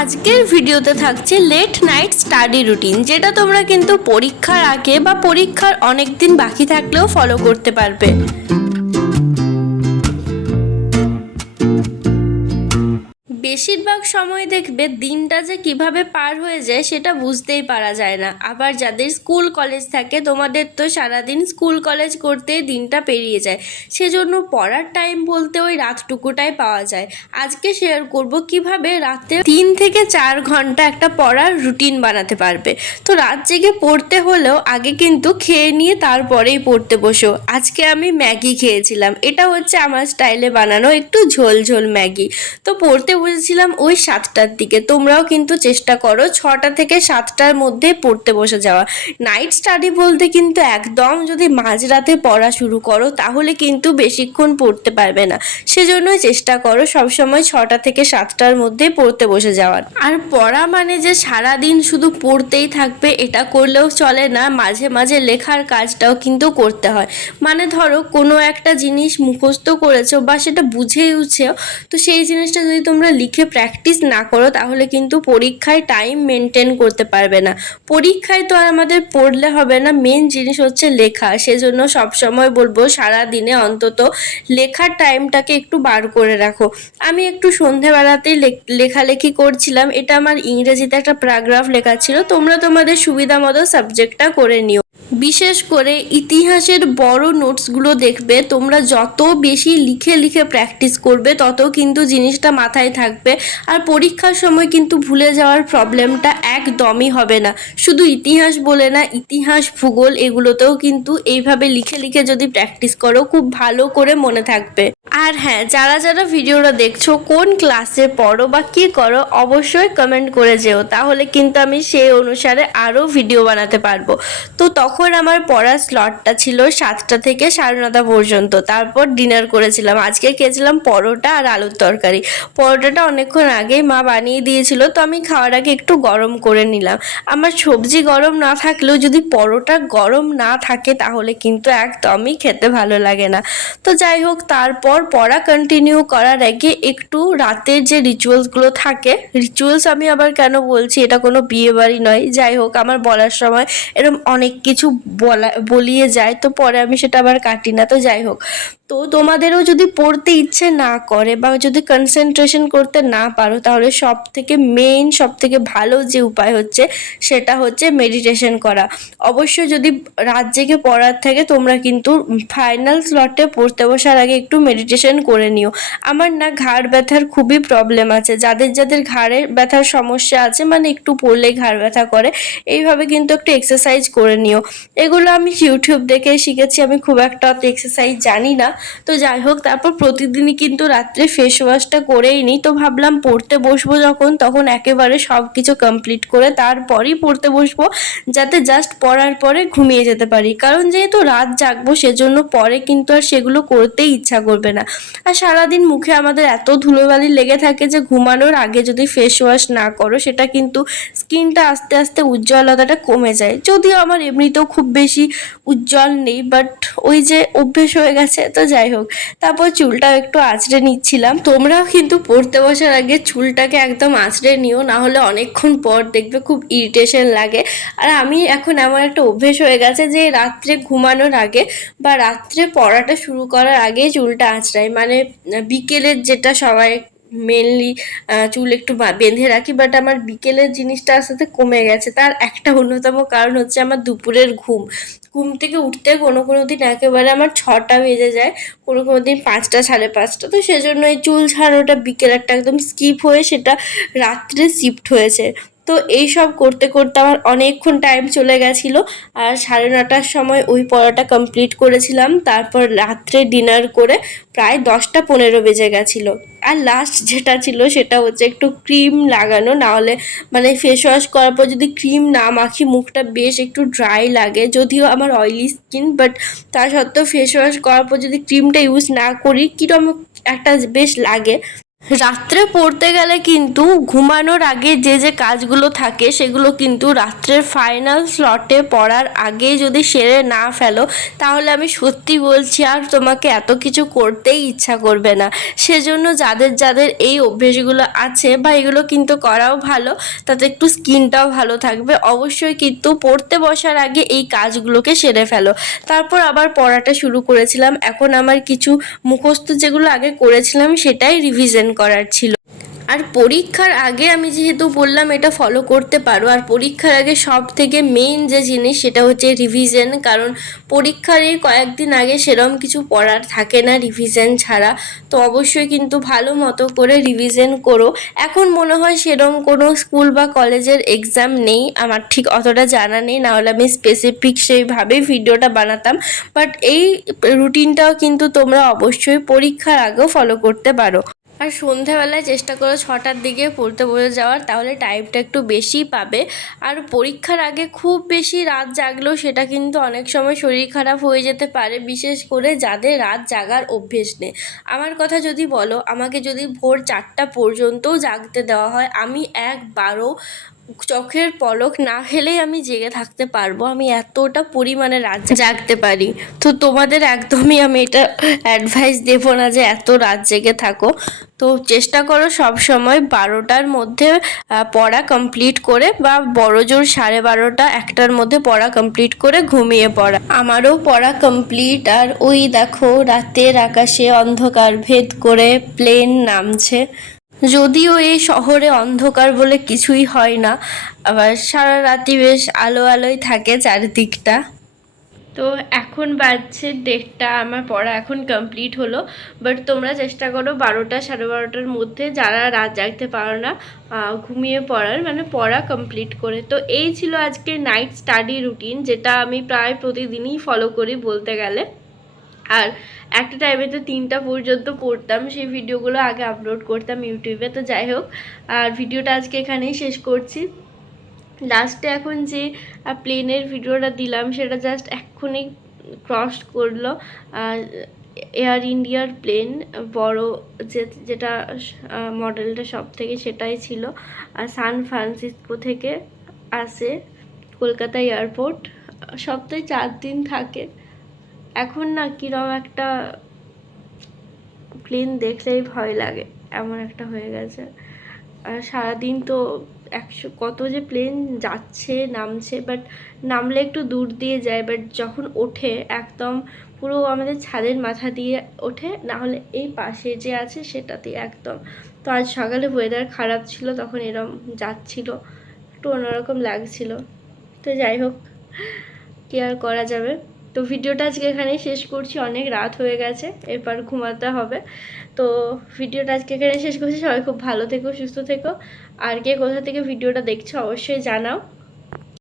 আজকের ভিডিওতে থাকছে লেট নাইট স্টাডি রুটিন, যেটা তোমরা কিন্তু পরীক্ষার আগে বা পরীক্ষার অনেক দিন বাকি থাকলেও ফলো করতে পারবে। বেশিরভাগ সময় দেখবে দিনটা যে কিভাবে পার হয়ে যায় সেটা বুঝতেই পারা যায় না। আবার যাদের স্কুল কলেজ থাকে, তোমাদের তো সারাদিন স্কুল কলেজ করতেই দিনটা পেরিয়ে যায়, সেজন্য পড়ার টাইম বলতে ওই রাতটুকুটাই পাওয়া যায়। আজকে শেয়ার করব কিভাবে রাতে 3 থেকে 4 ঘন্টা একটা পড়ার রুটিন বানাতে পারবে। তো রাত জেগে পড়তে হলেও আগে কিন্তু খেয়ে নিয়ে তারপরেই পড়তে বসো। আজকে আমি ম্যাগি খেয়েছিলাম, এটা হচ্ছে আমার স্টাইলে বানানো একটু ঝোল ঝোল ম্যাগি। তো পড়তে বসেছিলাম ওই 7টার দিকে। তোমরাও কিন্তু চেষ্টা করো 6টা থেকে 7টার মধ্যে পড়তে বসে যাওয়া। নাইট স্টাডি বলতে কিন্তু একদম যদি মাঝরাতে পড়া শুরু করো তাহলে কিন্তু বেশিক্ষণ পড়তে পারবে না। সেজন্যই চেষ্টা করো সবসময় 6টা থেকে 7টার মধ্যে পড়তে বসে যাওয়ার। আর পড়া মানে যে সারাদিন শুধু পড়তেই থাকবে এটা করলেও চলে না, মাঝে মাঝে লেখার কাজটাও কিন্তু করতে হয়। মানে ধরো কোনো একটা জিনিস মুখস্থ করেছো বা সেটা বুঝেওছো, তো সেই জিনিসটা যদি তোমরা লিখে প্র্যাকটিস না করো তাহলে কিন্তু পরীক্ষায় টাইম মেনটেন করতে পারবে না। পরীক্ষায় তো আর আমাদের পড়লে হবে না, মেন জিনিস হচ্ছে লেখা। সেজন্য সবসময় বলবো সারা দিনে অন্তত লেখার টাইমটাকে একটু বার করে রাখো। আমি একটু সন্ধেবেলাতেই লেখালেখি করছিলাম, এটা আমার ইংরেজিতে একটা প্যারাগ্রাফ লেখা ছিল। তোমরা তোমাদের সুবিধা মতো সাবজেক্টটা করে নিও। বিশেষ করে ইতিহাসের বড় নোটসগুলো দেখবে, তোমরা যত বেশি লিখে লিখে প্র্যাকটিস করবে তত কিন্তু জিনিসটা মাথায় থাকবে। আর পরীক্ষার সময় কিন্তু ভুলে যাওয়ার প্রবলেমটা একদমই হবে না। শুধু ইতিহাস বলে না, ইতিহাস ভূগোল এগুলোতেও কিন্তু এইভাবে লিখে লিখে যদি প্র্যাকটিস করো খুব ভালো করে মনে থাকবে। আর হ্যাঁ, যারা যারা ভিডিওটা দেখছো কোন ক্লাসে পড়ো বা কী করো অবশ্যই কমেন্ট করে যেও, তাহলে কিন্তু আমি সেই অনুসারে আরও ভিডিও বানাতে পারবো। তো তখন আমার পড়ার স্লটটা ছিল 7টা থেকে 9:30 পর্যন্ত। তারপর ডিনার করেছিলাম। আজকে খেয়েছিলাম পরোটা আর আলুর তরকারি। পরোটাটা অনেকক্ষণ আগেই মা বানিয়ে দিয়েছিল, তো আমি খাওয়ার আগে একটু গরম করে নিলাম। আমার সবজি গরম না থাকলেও যদি পরোটা গরম না থাকে তাহলে কিন্তু একদমই খেতে ভালো লাগে না। তো যাই হোক, তারপর পড়া কন্টিনিউ করার আগে একটু রাতের যে রিচুয়ালসগুলো থাকে, রিচুয়ালস আমি আবার কেন বলছি, এটা কোনো বিয়ে বাড়ি নয়। যাই হোক, আমার বলার সময় এরকম অনেক কিছু বলিয়ে যায়, তো পরে আমি সেটা আবার কাটি না। তো যাই হোক, তো তোমাদেরও যদি পড়তে ইচ্ছে না করে বা যদি কনসেন্ট্রেশন করতে না পারো তাহলে সব থেকে ভালো যে উপায় হচ্ছে সেটা হচ্ছে মেডিটেশন করা। অবশ্যই যদি রাত জেগে পড়ার থাকে তোমরা কিন্তু ফাইনাল স্লটে পড়তে বসার আগে একটু মেডিটেশন করে নিও। আমার না ঘাড় ব্যথার খুবই প্রবলেম আছে, যাদের যাদের ঘাড়ের ব্যথার সমস্যা আছে, মানে একটু পড়লে ঘাড় ব্যথা করে, এইভাবে কিন্তু একটু এক্সারসাইজ করে নিও। এগুলো আমি ইউটিউব দেখে শিখেছি, আমি খুব একটা অত এক্সারসাইজ জানি না। তো যাই হোক, তারপর প্রতিদিনই কিন্তু রাত্রে ফেস ওয়াশটা করেই নিই। তো ভাবলাম পড়তে বসবো যখন, তখন একেবারে সব কিছু কমপ্লিট করে তারপরই পড়তে বসবো, যাতে জাস্ট পড়ার পরে ঘুমিয়ে যেতে পারি। কারণ যেহেতু রাত জাগবো সেজন্য পরে কিন্তু আর সেগুলো করতেই ইচ্ছা করবে না। আর সারাদিন মুখে আমাদের এত ধুলোবালি লেগে থাকে যে ঘুমানোর আগে যদি ফেস ওয়াশ না করো সেটা কিন্তু স্কিনটা আস্তে আস্তে উজ্জ্বলতাটা কমে যায়। যদিও আমার এমনিতেও খুব বেশি উজ্জ্বল নেই, বাট ওই যে অভ্যেস হয়ে গেছে। তো যাই হোক, তারপর চুলটাও একটু আঁচড়ে নিচ্ছিলাম। তোমরাও কিন্তু পড়তে বসার আগে চুলটাকে একদম আঁচড়ে নিও, না হলে অনেকক্ষণ পর দেখবে খুব ইরিটেশন লাগে। আর আমি এখন এমন একটা অভ্যেস হয়ে গেছে যে রাত্রে ঘুমানোর আগে বা রাত্রে পড়াটা শুরু করার আগে চুলটা আঁচড়াই। মানে বিকেলের যেটা সবাই মেনলি চুল একটু বেঁধে রাখি, বাট আমার বিকেলের জিনিসটা আস্তে আস্তে কমে গেছে। তার একটা অন্যতম কারণ হচ্ছে আমার দুপুরের ঘুম। ঘুম থেকে উঠতে কোনো দিন একেবারে আমার 6টা বেজে যায়, কোনো দিন 5টা 5:30। তো সেজন্য এই চুল ছাড়ানোটা বিকেলেরটা একদম স্কিপ হয়ে সেটা রাত্রে শিফট হয়েছে। তো এই সব করতে করতে আমার অনেকক্ষণ টাইম চলে গেছিলো। আর 9:30টার সময় ওই পড়াটা কমপ্লিট করেছিলাম। তারপর রাত্রে ডিনার করে প্রায় 10টা 15 বেজে গেছিলো। আর লাস্ট যেটা ছিল সেটা হচ্ছে একটু ক্রিম লাগানো, না হলে মানে ফেস ওয়াশ করার পর যদি ক্রিম না মাখি মুখটা বেশ একটু ড্রাই লাগে। যদিও আমার অয়েলি স্কিন, বাট তা সত্ত্বেও ফেস ওয়াশ করার পর যদি ক্রিমটা ইউজ না করি কীরকম একটা বেশ লাগে। রাত্রে পড়তে গেলে কিন্তু ঘুমানোর আগে যে যে কাজগুলো থাকে সেগুলো কিন্তু রাত্রের ফাইনাল স্লটে পড়ার আগে যদি সেরে না ফেলো তাহলে আমি সত্যি বলছি আর তোমাকে এত কিছু করতেই ইচ্ছা করবে না। সেজন্য যাদের যাদের এই অভ্যেসগুলো আছে বা এগুলো কিন্তু করাও ভালো, তাতে একটু স্কিনটাও ভালো থাকবে। অবশ্যই কিন্তু পড়তে বসার আগে এই কাজগুলোকে সেরে ফেলো। তারপর আবার পড়াটা শুরু করেছিলাম। এখন আমার কিছু মুখস্থ যেগুলো আগে করেছিলাম সেটাই রিভিশন করার ছিল। আর পরীক্ষার আগে আমি যেহেতু বললাম এটা ফলো করতে পারো, আর পরীক্ষার আগে সব থেকে মেইন যে জিনিস সেটা হচ্ছে রিভিশন। কারণ পরীক্ষার এই কয়েকদিন আগে সেরম কিছু পড়ার থাকে না রিভিশন ছাড়া। তো অবশ্যই কিন্তু ভালো মতো করে রিভিশন করো। এখন মনে হয় সেরম কোনো স্কুল বা কলেজের এক্সাম নেই, আমার ঠিক অতটা জানা নেই, নাহলে আমি স্পেসিফিক সেইভাবেই ভিডিওটা বানাতাম। বাট এই রুটিনটাও কিন্তু তোমরা অবশ্যই পরীক্ষার আগেও ফলো করতে পারো। আর সন্ধ্যাবেলায় চেষ্টা করো 6টার দিকে পড়তে বসে যাওয়ার, তাহলে টাইমটা একটু বেশি পাবে। আর পরীক্ষার আগে খুব বেশি রাত জাগলেও সেটা কিন্তু অনেক সময় শরীর খারাপ হয়ে যেতে পারে, বিশেষ করে যাদের রাত জাগার অভ্যেস নেই। আমার কথা যদি বলো, আমাকে যদি ভোর 4টা পর্যন্তও জাগতে দেওয়া হয়, আমি একবারও চোখের পলক না ফেলেই আমি জেগে থাকতে পারবো। আমি এতটা পরিমাণে রাত জাগতে পারি। তো তোমাদের একদমই আমি এটা অ্যাডভাইস দেবো না যে এত রাত জেগে থাকো। তো চেষ্টা করো সব সময় 12টার মধ্যে পড়া কমপ্লিট করে, বা বড়জোর 12:30 1টার মধ্যে পড়া কমপ্লিট করে ঘুমিয়ে পড়া। আমারও পড়া কমপ্লিট। আর ওই দেখো রাতের আকাশে অন্ধকার ভেদ করে প্লেন নামছে। যদিও এই শহরে অন্ধকার বলে কিছুই হয় না, আবার সারা রাতি বেশ আলো আলোই থাকে চারিদিকটা। তো এখন বাজছে 1:30, আমার পড়া এখন কমপ্লিট হলো। বাট তোমরা চেষ্টা করো 12টা 12:30টার মধ্যে, যারা রাত জাগতে পারো না, ঘুমিয়ে পড়ার, মানে পড়া কমপ্লিট করে। তো এই ছিল আজকে নাইট স্টাডি রুটিন, যেটা আমি প্রায় প্রতিদিনই ফলো করি বলতে গেলে। আর একটা টাইমে তো 3টা পর্যন্ত পড়তাম, সেই ভিডিওগুলো আগে আপলোড করতাম ইউটিউবে। তো যাই হোক, আর ভিডিওটা আজকে এখানেই শেষ করছি। লাস্টে এখন যে প্লেনের ভিডিওটা দিলাম সেটা জাস্ট এক্ষুনি ক্রস করলো এয়ার ইন্ডিয়ার প্লেন, বড় যেটা মডেলটা সব থেকে সেটাই ছিল। আর সান ফ্রান্সিসকো থেকে আসে কলকাতা এয়ারপোর্ট, সপ্তাহে 4 দিন থাকে। এখন না কিরম একটা প্লেন দেখলেই ভয় লাগে, এমন একটা হয়ে গেছে। আর সারাদিন তো 100 কত যে প্লেন যাচ্ছে নামছে, বাট নামলে একটু দূর দিয়ে যায়, বাট যখন ওঠে একদম পুরো আমাদের ছাদের মাথা দিয়ে ওঠে, না হলে এই পাশে যে আছে সেটাতে একদম। তো আজ সকালে ওয়েদার খারাপ ছিল, তখন এরম যাচ্ছিল, একটু অন্যরকম লাগছিল। তো যাই হোক, কি আর করা যাবে। তো ভিডিওটা আজকে এখানেই শেষ করছি, অনেক রাত হয়ে গেছে, এরপর ঘুমাতে হবে। তো ভিডিওটা আজকে এখানে শেষ করছি। সবাই খুব ভালো থেকো, সুস্থ থেকো। আর কে কোথা থেকে ভিডিওটা দেখছো অবশ্যই জানাও।